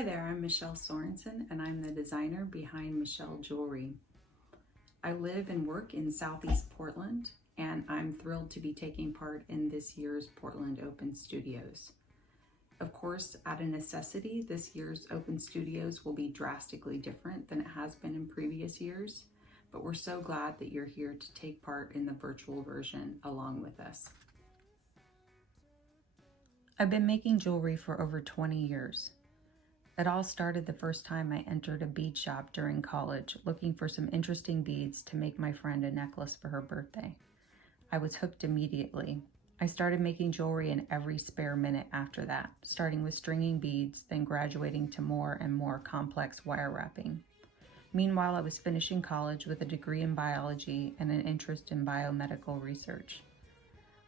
Hi there, I'm Meshel Sorensen and I'm the designer behind Meshel Jewelry. I live and work in Southeast Portland and I'm thrilled to be taking part in this year's Portland Open Studios. Of course, out of necessity, this year's Open Studios will be drastically different than it has been in previous years, but we're so glad that you're here to take part in the virtual version along with us. I've been making jewelry for over 20 years. It all started the first time I entered a bead shop during college, looking for some interesting beads to make my friend a necklace for her birthday. I was hooked immediately. I started making jewelry in every spare minute after that, starting with stringing beads, then graduating to more and more complex wire wrapping. Meanwhile, I was finishing college with a degree in biology and an interest in biomedical research.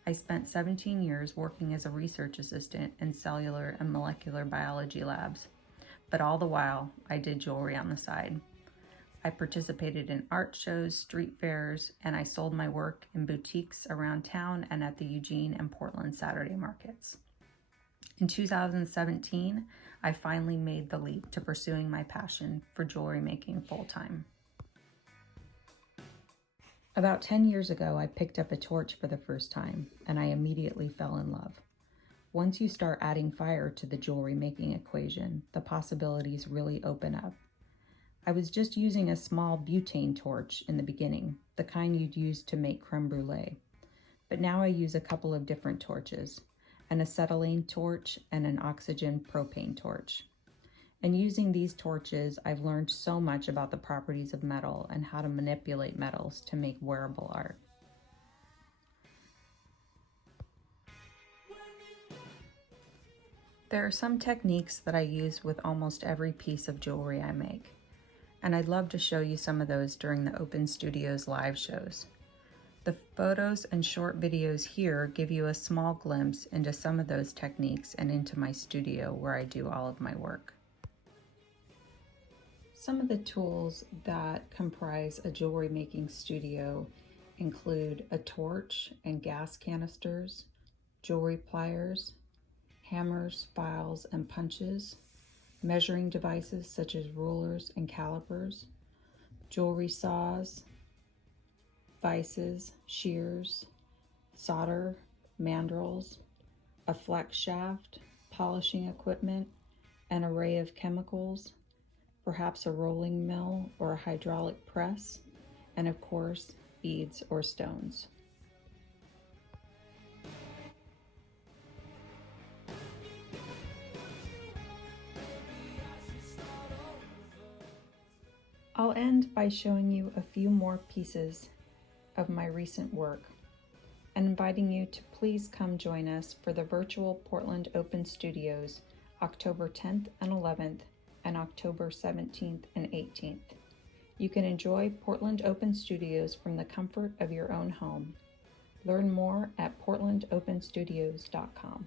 I spent 17 years working as a research assistant in cellular and molecular biology labs. But all the while, I did jewelry on the side. I participated in art shows, street fairs, and I sold my work in boutiques around town and at the Eugene and Portland Saturday markets. In 2017, I finally made the leap to pursuing my passion for jewelry making full-time. About 10 years ago, I picked up a torch for the first time, and I immediately fell in love. Once you start adding fire to the jewelry making equation, the possibilities really open up. I was just using a small butane torch in the beginning, the kind you'd use to make creme brulee. But now I use a couple of different torches, an acetylene torch and an oxygen propane torch. And using these torches, I've learned so much about the properties of metal and how to manipulate metals to make wearable art. There are some techniques that I use with almost every piece of jewelry I make, and I'd love to show you some of those during the Open Studios live shows. The photos and short videos here give you a small glimpse into some of those techniques and into my studio where I do all of my work. Some of the tools that comprise a jewelry making studio include a torch and gas canisters, jewelry pliers, hammers, files, and punches, measuring devices such as rulers and calipers, jewelry saws, vices, shears, solder, mandrels, a flex shaft, polishing equipment, an array of chemicals, perhaps a rolling mill or a hydraulic press, and of course, beads or stones. I'll end by showing you a few more pieces of my recent work and inviting you to please come join us for the virtual Portland Open Studios October 10th and 11th and October 17th and 18th. You can enjoy Portland Open Studios from the comfort of your own home. Learn more at portlandopenstudios.com.